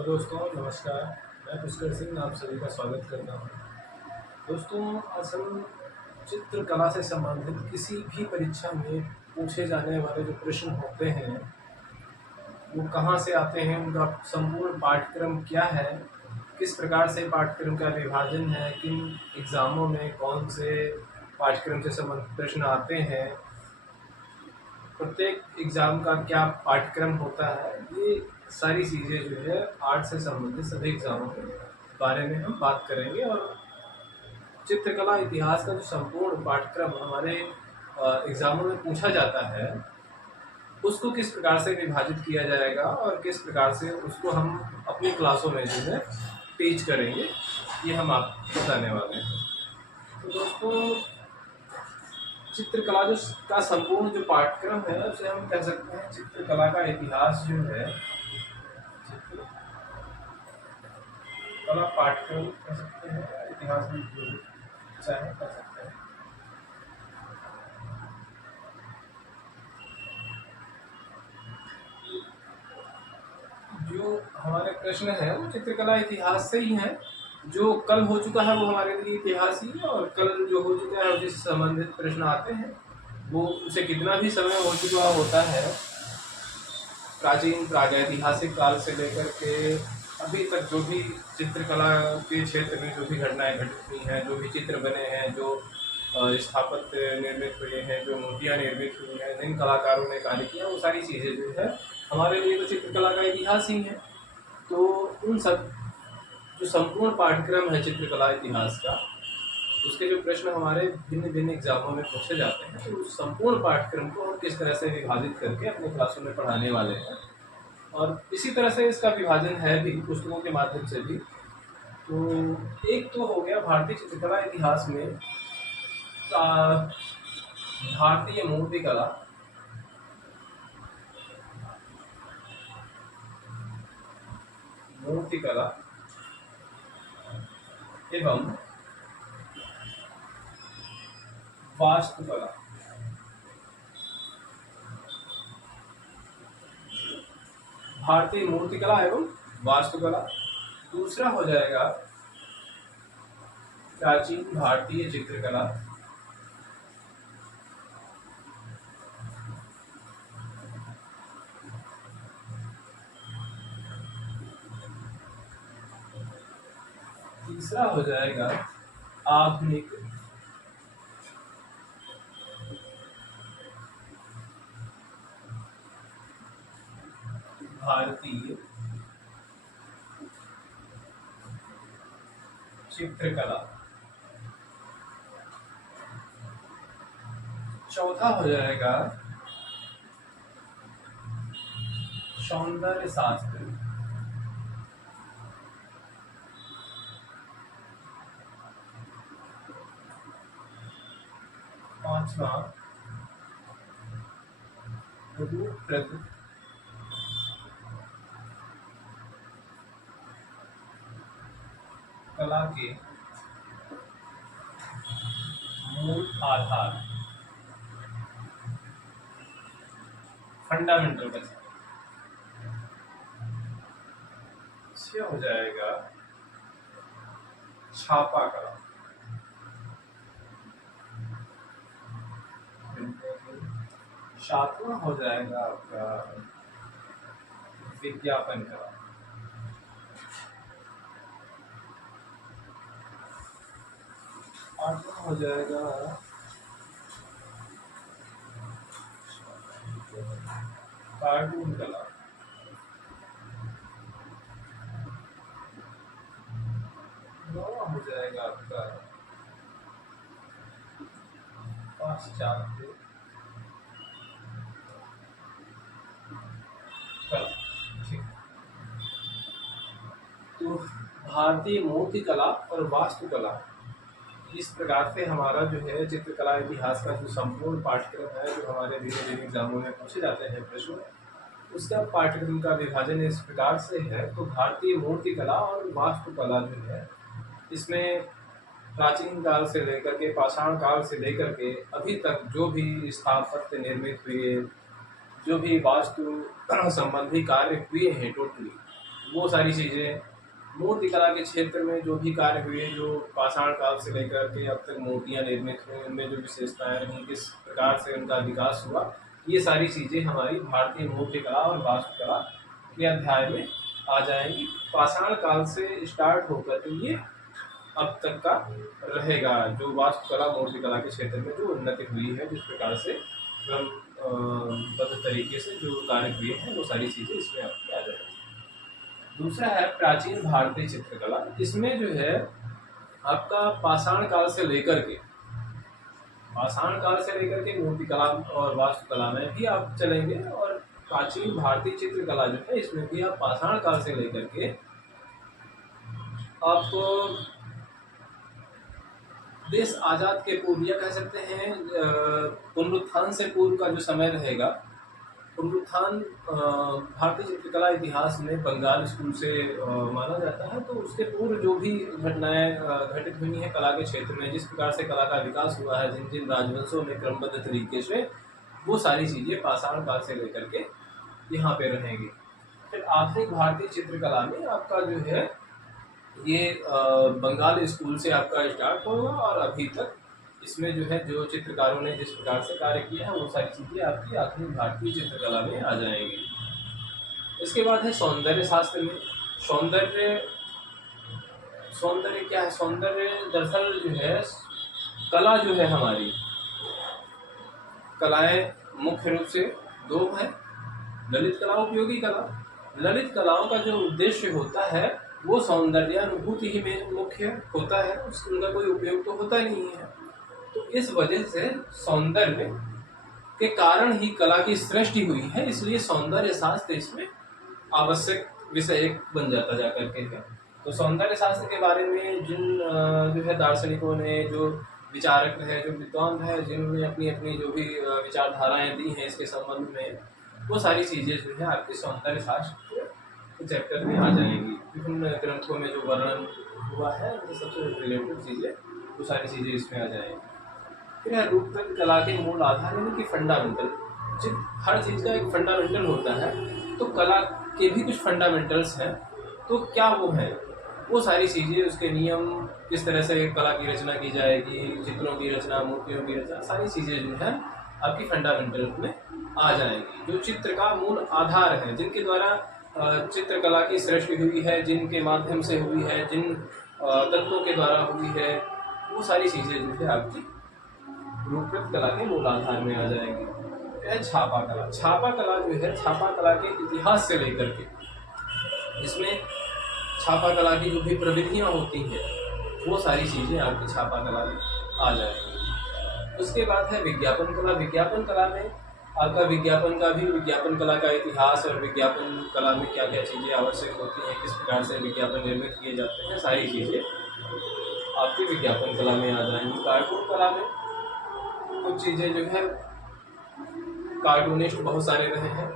Hello दोस्तों, नमस्कार। मैं पुष्कर सिंह आप सभी का स्वागत करता हूँ। दोस्तों, आज हम चित्रकला से संबंधित किसी भी परीक्षा में पूछे जाने वाले जो प्रश्न होते हैं वो कहाँ से आते हैं, उनका संपूर्ण पाठ्यक्रम क्या है, किस प्रकार से पाठ्यक्रम का विभाजन है, किन एग्ज़ामों में कौन से पाठ्यक्रम से संबंधित प्रश्न आते हैं, प्रत्येक एग्ज़ाम का क्या पाठ्यक्रम होता है, ये सारी चीज़ें जो है आर्ट से संबंधित सभी एग्ज़ामों के बारे में हम बात करेंगे। और चित्रकला इतिहास का जो संपूर्ण पाठ्यक्रम हमारे एग्ज़ामों में पूछा जाता है उसको किस प्रकार से विभाजित किया जाएगा और किस प्रकार से उसको हम अपनी क्लासों में जो है टीच करेंगे, ये हम आपको बताने वाले हैं। तो दोस्तों, चित्रकला जो का संपूर्ण जो पाठ्यक्रम है उसे हम कह सकते हैं चित्रकला का इतिहास जो है चित्रकला पाठ्यक्रम कह सकते हैं, इतिहास में जो चाहे कह सकते हैं। जो हमारे प्रश्न है वो चित्रकला इतिहास से ही है। जो कल हो चुका है वो हमारे लिए इतिहास ही है, और कल जो हो चुका है उससे संबंधित प्रश्न आते हैं वो उसे कितना भी समय हो चुका होता है, प्राचीन प्रागैतिहासिक काल से लेकर के अभी तक जो भी चित्रकला के क्षेत्र में जो भी घटनाएं घटित हुई हैं, जो भी चित्र बने हैं, जो स्थापत्य निर्मित हुए हैं, जो मूर्तियाँ निर्मित हुई हैं, जिन कलाकारों ने कार्य किया, वो सारी चीज़ें जो है हमारे लिए तो चित्रकला का इतिहास ही है। तो उन सब जो संपूर्ण पाठ्यक्रम है चित्रकला इतिहास का, उसके जो प्रश्न हमारे भिन्न भिन्न एग्जामों में पूछे जाते हैं, तो उस संपूर्ण पाठ्यक्रम को हम किस तरह से विभाजित करके अपने क्लासों में पढ़ाने वाले हैं। और इसी तरह से इसका विभाजन है भी पुस्तकों के माध्यम से भी। तो एक तो हो गया भारतीय चित्रकला इतिहास में भारतीय मूर्तिकला, मूर्तिकला एवं वास्तुकला। भारतीय मूर्तिकला एवं वास्तुकला। दूसरा हो जाएगा प्राचीन भारतीय चित्रकला। तीसरा हो जाएगा आधुनिक भारतीय चित्रकला। चौथा हो जाएगा सौंदर्य शास्त्र। पांचवा रूपरंग कला के मूल आधार, फंडामेंटल बेसिक। छह हो जाएगा छापा कला। सातवां हो जाएगा आपका विज्ञापन कला। आठवां हो जाएगा कार्टून कला। नौवां हो जाएगा आपका पाश्चात्य कला। ठीक। तो भारतीय मूर्तिकला और वास्तुकला, इस प्रकार से हमारा जो है चित्रकला इतिहास का जो संपूर्ण पाठ्यक्रम है, जो हमारे भिन्न भिन्न एग्जामों में पूछे जाते हैं प्रश्न, उसका पाठ्यक्रम का विभाजन इस प्रकार से है। तो भारतीय मूर्तिकला और वास्तुकला जो है, इसमें प्राचीन काल से लेकर के पाषाण काल से लेकर के अभी तक जो भी स्थापत्य निर्मित हुए, जो भी वास्तु संबंधी कार्य हुए हैं, टोटली वो सारी चीज़ें। मूर्ति कला के क्षेत्र में जो भी कार्य हुए, जो पाषाण काल से लेकर के अब तक मूर्तियाँ निर्मित हुई, उनमें जो विशेषताएं रहीं, किस प्रकार से उनका विकास हुआ, ये सारी चीज़ें हमारी भारतीय मूर्ति कला और वास्तुकला के अध्याय में आ जाएंगी। पाषाण काल से स्टार्ट होकर के ये अब तक का रहेगा, जो वास्तुकला मूर्ति कला के क्षेत्र में जो उन्नति हुई है, जिस प्रकार से क्रमबद्ध तरीके से जो कार्य हुए हैं, वो सारी चीज़ें इसमें आपकी आ जाएगी। दूसरा है प्राचीन भारतीय चित्रकला। इसमें जो है आपका पाषाण काल से लेकर के मूर्तिकला और वास्तुकला में भी आप चलेंगे, और प्राचीन भारतीय चित्रकला जो है इसमें भी आप पाषाण काल से लेकर के आप देश आज़ाद के पूर्व, या कह सकते हैं पुनरुत्थान से पूर्व का जो समय रहेगा। पुनरुत्थान भारतीय चित्रकला इतिहास में बंगाल स्कूल से माना जाता है, तो उसके पूर्व जो भी घटनाएं घटित हुई हैं कला के क्षेत्र में, जिस प्रकार से कला का विकास हुआ है, जिन जिन राजवंशों में क्रमबद्ध तरीके से, वो सारी चीज़ें पाषाण काल से लेकर के यहाँ पे रहेंगी। फिर आधुनिक भारतीय चित्रकला में आपका जो है ये बंगाल स्कूल से आपका स्टार्ट होगा, और अभी तक इसमें जो है जो चित्रकारों ने जिस प्रकार से कार्य किया है, वो सारी चीज़ें आपकी आधुनिक भारतीय चित्रकला में आ जाएंगी। इसके बाद है सौंदर्य शास्त्र में। सौंदर्य क्या है? सौंदर्य दरअसल जो है कला जो है हमारी, कलाएं मुख्य रूप से दो है, ललित कला, उपयोगी कला। ललित कलाओं का जो उद्देश्य होता है वो सौंदर्यानुभूति ही में मुख्य होता है, उनका कोई उपयोग तो होता नहीं है। तो इस वजह से सौंदर्य के कारण ही कला की सृष्टि हुई है, इसलिए सौंदर्य शास्त्र इसमें आवश्यक विषय एक बन जाता जा करके है। तो सौंदर्य शास्त्र के बारे में जिन जो है दार्शनिकों ने, जो विचारक है, जो विद्वान है, जिन्होंने अपनी अपनी जो भी विचारधाराएं दी हैं इसके संबंध में, वो सारी चीज़ें जो है आपकी सौंदर्य शास्त्र चैप्टर में आ जाएंगी। विभिन्न ग्रंथों में जो वर्णन हुआ है वो सबसे रिलेटेड चीज़ें, वो सारी चीज़ें इसमें आ जाएंगी। फिर है रूपक कला के मूल आधार, यानी कि फंडामेंटल। हर चीज़ का एक फंडामेंटल होता है, तो कला के भी कुछ फंडामेंटल्स हैं। तो क्या वो हैं? वो सारी चीज़ें, उसके नियम, किस तरह से कला की रचना की जाएगी, चित्रों की रचना, मूर्तियों की रचना, सारी चीज़ें जो है आपकी फंडामेंटल में आ जाएंगी। जो चित्र का मूल आधार है, जिनके द्वारा चित्रकला की सृष्टि हुई है, जिनके माध्यम से हुई है, जिन तत्वों के द्वारा हुई है, वो सारी चीज़ें जो है आपकी रूपक कला के मूल आधार में आ जाएंगी। यह छापा कला। छापा कला जो है, छापा कला के इतिहास से लेकर के, इसमें छापा कला की जो भी प्रविधियाँ होती हैं, वो सारी चीज़ें आपकी छापा कला में आ जाएंगी। उसके बाद है विज्ञापन कला। विज्ञापन कला में आपका विज्ञापन कला का इतिहास, और विज्ञापन कला में क्या क्या चीज़ें आवश्यक होती हैं, किस प्रकार से विज्ञापन निर्मित किए जाते हैं, सारी चीज़ें आपकी विज्ञापन कला में आ जाएंगी। कार्टून कला में कुछ चीज़ें जो है, कार्टूनिस्ट बहुत सारे रहे हैं,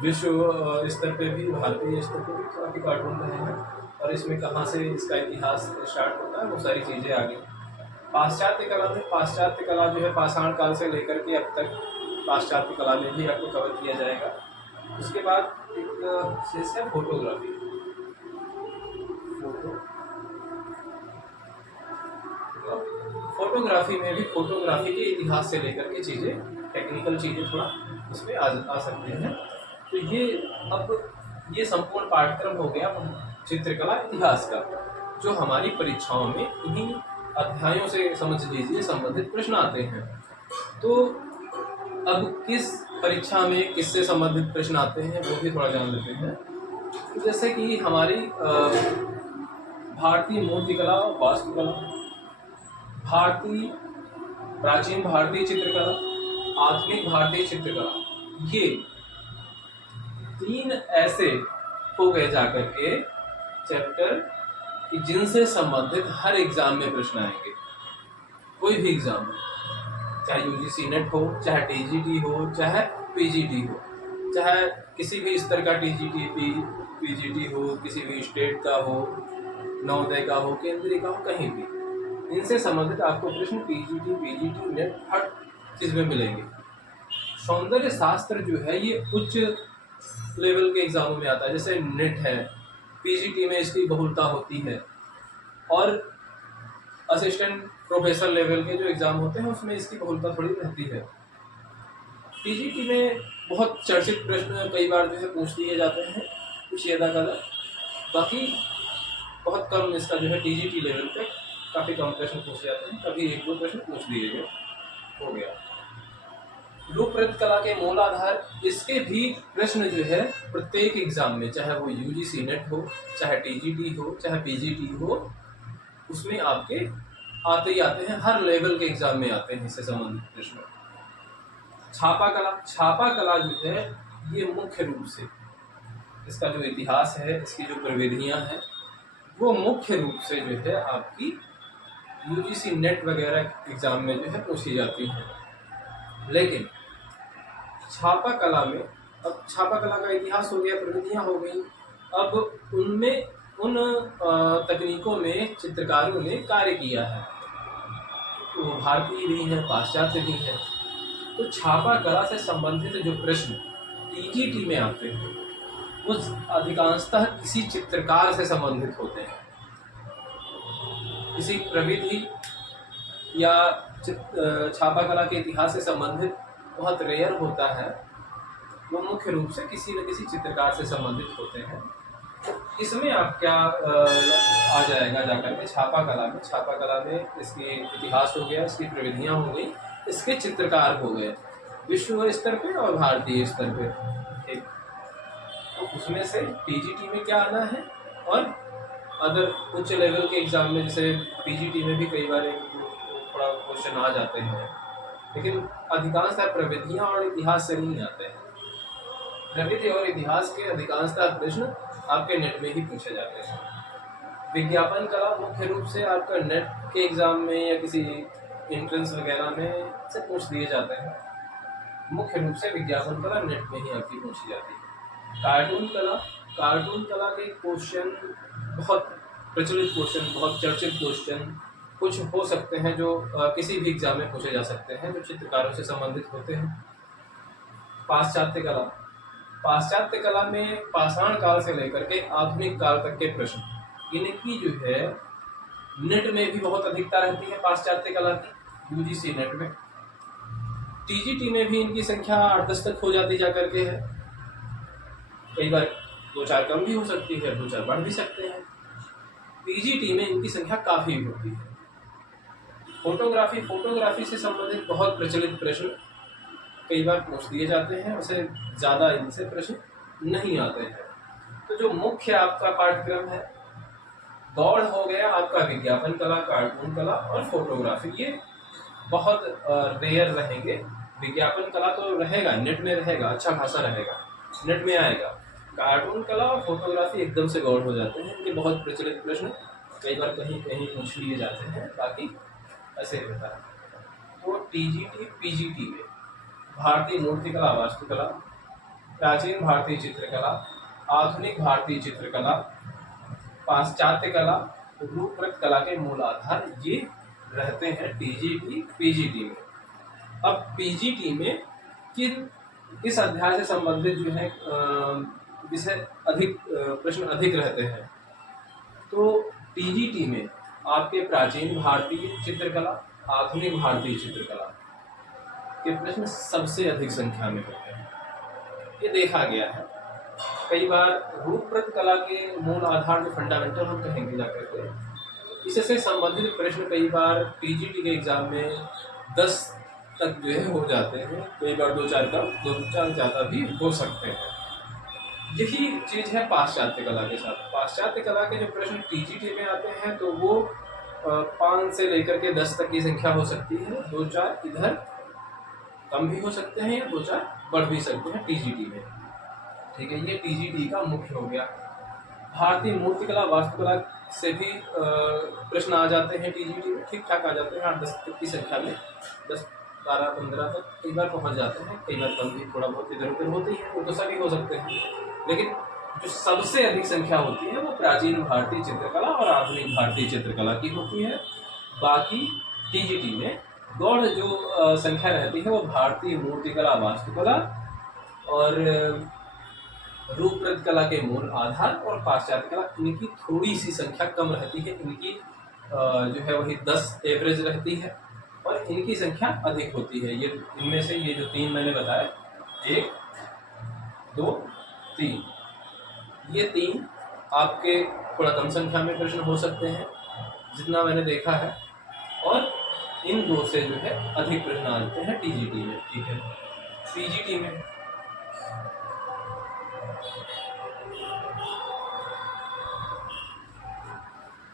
विश्व स्तर पे भी, भारतीय स्तर पे भी काफ़ी कार्टून रहे हैं, और इसमें कहाँ से इसका इतिहास स्टार्ट होता है, वो सारी चीज़ें आ गई। पाश्चात्य कला में, पाश्चात्य कला जो है पाषाण काल से लेकर के अब तक पाश्चात्य कला में भी आपको कवर किया जाएगा। उसके बाद एक शेष है फोटोग्राफी। फोटोग्राफी में भी फोटोग्राफी के इतिहास से लेकर के चीज़ें, टेक्निकल चीज़ें थोड़ा इसमें आ सकते हैं। तो ये संपूर्ण पाठ्यक्रम हो गया चित्रकला इतिहास का, जो हमारी परीक्षाओं में इन्हीं अध्यायों से, समझ लीजिए, संबंधित प्रश्न आते हैं। तो अब किस परीक्षा में किससे संबंधित प्रश्न आते हैं वो भी थोड़ा जान लेते हैं। तो जैसे कि हमारी भारतीय मूर्तिकला और वास्तुकला, प्राचीन भारतीय चित्रकला, आधुनिक भारतीय चित्रकला, ये तीन ऐसे हो गए जाकर के चैप्टर कि जिनसे संबंधित हर एग्जाम में प्रश्न आएंगे। कोई भी एग्जाम में, चाहे यूजीसी नेट हो, चाहे टीजीटी हो, चाहे पीजीटी हो, चाहे किसी भी स्तर का टीजीटी पीजीटी हो, किसी भी स्टेट का हो, नवोदय का हो, केंद्रीय का हो, कहीं भी इनसे संबंधित आपको प्रश्न पीजीटी, पीजीटी, नेट, हर चीज़ में मिलेंगे। सौंदर्य शास्त्र जो है ये उच्च लेवल के एग्जामों में आता है, जैसे नेट है, पीजीटी में इसकी बहुलता होती है, और असिस्टेंट प्रोफेसर लेवल के जो एग्ज़ाम होते हैं उसमें इसकी बहुलता थोड़ी रहती है। पीजीटी में बहुत चर्चित प्रश्न कई बार जो है पूछ लिए जाते हैं, कुछ अदा कदा, बाकी बहुत कम इसका जो है टीजीटी लेवल पे काफ़ी कम प्रश्न पूछे जाते हैं, कभी 1-2 प्रश्न पूछ लिए गए, हो गया। रूपरेखा कला के मूलाधार, इसके भी प्रश्न जो है प्रत्येक एग्जाम में, चाहे वो यूजीसी नेट हो, चाहे टीजीटी हो, चाहे पीजीटी हो, उसमें आपके आते ही आते हैं, हर लेवल के एग्जाम में आते हैं इससे संबंधित प्रश्न। छापा कला, छापा कला जो है ये मुख्य रूप से इसका जो इतिहास है, इसकी जो प्रविधियां हैं, वो मुख्य रूप से जो है आपकी यूजीसी नेट वगैरह एग्जाम में जो है पूछी जाती हैं। लेकिन छापा कला में, अब छापा कला का इतिहास हो गया, प्रविधियां हो गई, अब उनमें उन तकनीकों में चित्रकारों ने कार्य किया है, तो वो भारतीय भी है, पाश्चात्य भी है। तो छापा कला से संबंधित जो प्रश्न टीजीटी में आते हैं वो अधिकांशतः किसी चित्रकार से संबंधित होते हैं, किसी प्रविधि या छापा कला के इतिहास से संबंधित बहुत रेयर होता है, वो मुख्य रूप से किसी न किसी चित्रकार से संबंधित होते हैं। तो इसमें आप क्या आ जाएगा जाकर के छापा कला में, छापा कला में इसके इतिहास हो गया, इसकी प्रविधियां हो गई, इसके चित्रकार हो गए, विश्व स्तर पे और भारतीय स्तर पे, ठीक। तो उसमें से टीजीटी में क्या आना है, और अदर उच्च लेवल के एग्जाम में, जैसे पीजीटी में भी कई बार थोड़ा क्वेश्चन आ जाते हैं, लेकिन अधिकांशतः प्रविधियां और इतिहास से नहीं आते हैं। प्रविधि और इतिहास के अधिकांशतः प्रश्न आपके नेट में ही पूछे जाते हैं। विज्ञापन कला मुख्य रूप से आपका नेट के एग्जाम में या किसी एंट्रेंस वगैरह में से पूछ दिए जाते हैं। मुख्य रूप से विज्ञापन कला नेट में ही आपकी पूछी जाती है। कार्टून कला, कार्टून कला के क्वेश्चन बहुत प्रचलित क्वेश्चन, बहुत चर्चित क्वेश्चन कुछ हो सकते हैं जो किसी भी एग्जाम में पूछे जा सकते हैं, जो चित्रकारों से संबंधित होते हैं। पाश्चात्य कला, पाश्चात्य कला में पाषाण काल से लेकर के आधुनिक काल तक के प्रश्न, इनकी जो है नेट में भी बहुत अधिकता रहती है पाश्चात्य कला की, यूजीसी नेट में। टीजीटी में भी इनकी संख्या 8-10 तक हो जाती जा करके है, कई बार 2-4 कम भी हो सकती है, 2-4 बढ़ भी सकते हैं। पीजीटी में इनकी संख्या काफ़ी होती है। फोटोग्राफी, फोटोग्राफी से संबंधित बहुत प्रचलित प्रश्न कई बार पूछ दिए जाते हैं, उसे ज़्यादा इनसे प्रश्न नहीं आते हैं। तो जो मुख्य आपका पाठ्यक्रम है, दौड़ हो गया आपका विज्ञापन कला, कार्टून कला और फोटोग्राफी, ये बहुत रेयर रहेंगे। विज्ञापन कला तो रहेगा, नेट में रहेगा, अच्छा खासा रहेगा, नेट में आएगा। कार्टून कला और फोटोग्राफी एकदम से गौर हो जाते हैं, इनके बहुत प्रचलित प्रश्न कई बार कहीं कहीं पूछ लिए जाते हैं, बाकी ऐसे होता है। तो टीजीटी पीजीटी में भारतीय मूर्तिकला, वास्तुकला, प्राचीन भारतीय चित्रकला, आधुनिक भारतीय चित्रकला, पाश्चात्य कला, रूपरेखा कला के मूल आधार ये रहते हैं टीजीटी पीजीटी में। अब पीजीटी में किस अध्याय से संबंधित जो है विषय अधिक प्रश्न अधिक रहते हैं, तो टीजीटी में आपके प्राचीन भारतीय चित्रकला, आधुनिक भारतीय चित्रकला के प्रश्न सबसे अधिक संख्या में होते हैं, ये देखा गया है। कई बार रूपरेखा कला के मूल आधार जो फंडामेंटल हम कहेंगे जाकर के, इससे संबंधित प्रश्न कई बार पीजीटी के एग्जाम में 10 तक जो है हो जाते हैं, कई बार 2-4 कम, 2-4 ज़्यादा भी हो सकते हैं। यही चीज़ है पाश्चात्य कला के साथ। पाश्चात्य कला के जो प्रश्न टीजीटी में आते हैं तो वो 5 से लेकर के 10 तक की संख्या हो सकती है, 2-4 इधर कम भी हो सकते हैं या 2-4 बढ़ भी सकते हैं टीजीटी में, ठीक है। ये टीजीटी का मुख्य हो गया। भारतीय मूर्तिकला, वास्तुकला से भी प्रश्न आ जाते हैं टीजीटी में, ठीक ठाक आ जाते हैं, 8-10 तक की संख्या में, 10-12-15 तक कई बार पहुंच जाते हैं, कई बार कम भी थोड़ा बहुत इधर उधर होती है, वो तो सभी हो सकते हैं। लेकिन जो सबसे अधिक संख्या होती है वो प्राचीन भारतीय चित्रकला और आधुनिक भारतीय चित्रकला की होती है। बाकी टीजीटी में गौड़ जो संख्या रहती है वो भारतीय मूर्तिकला, वास्तुकला और रूपरत कला के मूल आधार और पाश्चात्य कला, इनकी थोड़ी सी संख्या कम रहती है। इनकी जो है वही 10 एवरेज रहती है और इनकी संख्या अधिक होती है। ये इनमें से ये जो 3 मैंने बताया, 1, 2, 3, ये 3 आपके थोड़ा कम संख्या में प्रश्न हो सकते हैं जितना मैंने देखा है, और इन 2 से जो है अधिक प्रश्न आते हैं टीजीटी में। ठीक है,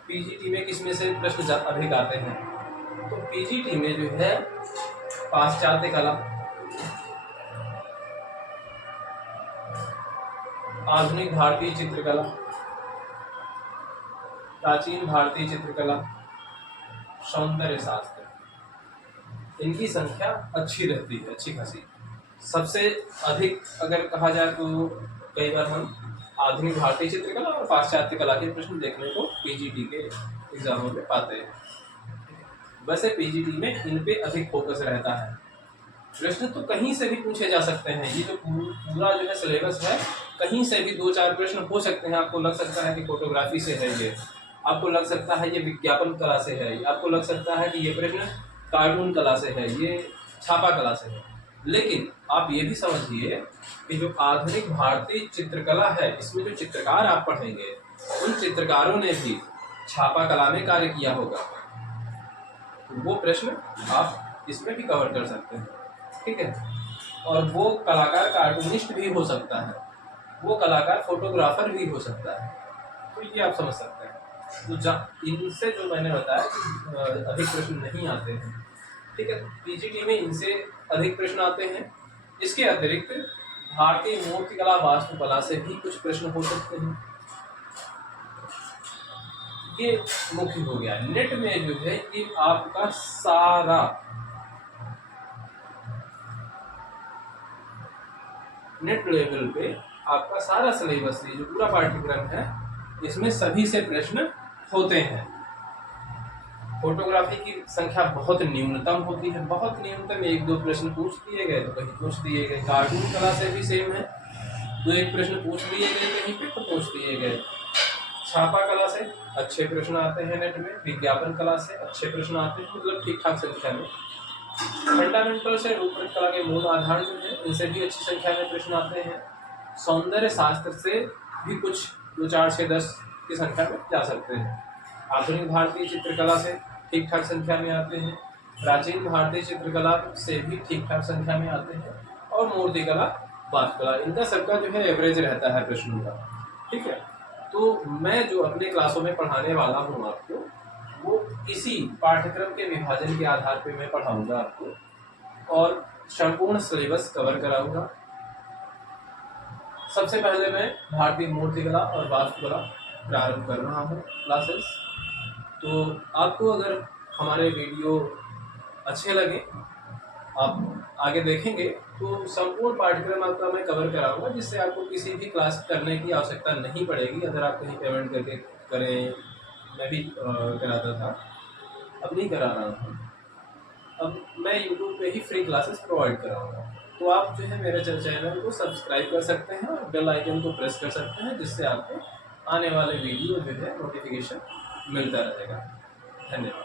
पीजीटी में किसमें से प्रश्न अधिक आते हैं? तो पीजीटी में जो है पाश्चात्य कला, आधुनिक भारतीय चित्रकला, प्राचीन भारतीय चित्रकला, सौंदर्य शास्त्र, इनकी संख्या अच्छी रहती है, अच्छी खासी। सबसे अधिक अगर कहा जाए तो कई बार हम आधुनिक भारतीय चित्रकला और पाश्चात्य कला के प्रश्न देखने को पीजीटी के एग्जामों में पाते हैं। वैसे पीजीटी में इन पे अधिक फोकस रहता है। प्रश्न तो कहीं से भी पूछे जा सकते हैं। ये जो पूरा जो है सिलेबस है, कहीं से भी 2-4 प्रश्न हो सकते हैं। आपको लग सकता है कि फोटोग्राफी से है ये, आपको लग सकता है ये विज्ञापन कला से है, आपको लग सकता है कि ये प्रश्न कार्टून कला से है, ये छापा कला से है। लेकिन आप ये भी समझिए कि जो आधुनिक भारतीय चित्रकला है, इसमें जो चित्रकार आप पढ़ेंगे, उन चित्रकारों ने भी छापा कला में कार्य किया होगा। वो प्रश्न आप इसमें भी कवर कर सकते हैं। ठीक है, और वो कलाकार कार्टूनिस्ट भी हो सकता है, वो कलाकार फोटोग्राफर भी हो सकता है। तो ये आप समझ सकते हैं। तो इनसे जो मैंने बताया कि अधिक प्रश्न नहीं आते हैं। ठीक है, पीजीटी में इनसे अधिक प्रश्न आते हैं। इसके अतिरिक्त भारतीय मूर्तिकला, वास्तुकला से भी कुछ प्रश्न हो सकते हैं। ये मुख्य हो गया। नेट में जो है ये आपका सारा नेट लेवल पे आपका सारा सिलेबस, जो पूरा पाठ्यक्रम है, इसमें सभी से प्रश्न होते हैं। फोटोग्राफी की संख्या बहुत न्यूनतम होती है, बहुत न्यूनतम, 1-2 प्रश्न पूछ दिए गए तो कहीं पूछ दिए गए। कार्टून कला से भी सेम है, 2-1 प्रश्न पूछ दिए गए कहीं पे तो पूछ दिए गए। छापा कला से अच्छे प्रश्न आते हैं नेट में, विज्ञापन कला से अच्छे प्रश्न आते हैं, मतलब ठीक ठाक संख्या में। फंडामेंटल से रूपरेखा कला के मूल आधार जो है, इनसे भी अच्छी संख्या में प्रश्न आते हैं। सौंदर्य शास्त्र से भी कुछ 2, 4, 6, 10 की संख्या में जा सकते हैं। आधुनिक भारतीय चित्रकला से ठीक ठाक संख्या में आते हैं। प्राचीन भारतीय चित्रकला से भी ठीक ठाक संख्या में आते हैं। और मूर्तिकला, वास्तुकला, इनका सबका जो है एवरेज रहता है प्रश्नों का। ठीक है, तो मैं जो अपने क्लासों में पढ़ाने वाला हूँ आपको, वो इसी पाठ्यक्रम के विभाजन के आधार पे मैं पढ़ाऊंगा आपको और संपूर्ण सिलेबस कवर कराऊंगा। सबसे पहले मैं भारतीय मूर्तिकला और वास्तुकला प्रारंभ कर रहा हूँ क्लासेस। तो आपको अगर हमारे वीडियो अच्छे लगे, आप आगे देखेंगे, तो संपूर्ण पाठ्यक्रम आपका मैं कवर कराऊंगा, जिससे आपको किसी भी क्लास करने की आवश्यकता नहीं पड़ेगी। अगर आप कहीं पेमेंट करके करें, मैं भी कराता था, अब नहीं करा रहा हूँ। अब मैं YouTube पे ही फ्री क्लासेस प्रोवाइड कराऊंगा। तो आप जो है मेरे चैनल को सब्सक्राइब कर सकते हैं और बेल आइकन को प्रेस कर सकते हैं, जिससे आपको आने वाले वीडियो जो है नोटिफिकेशन मिलता रहेगा। धन्यवाद।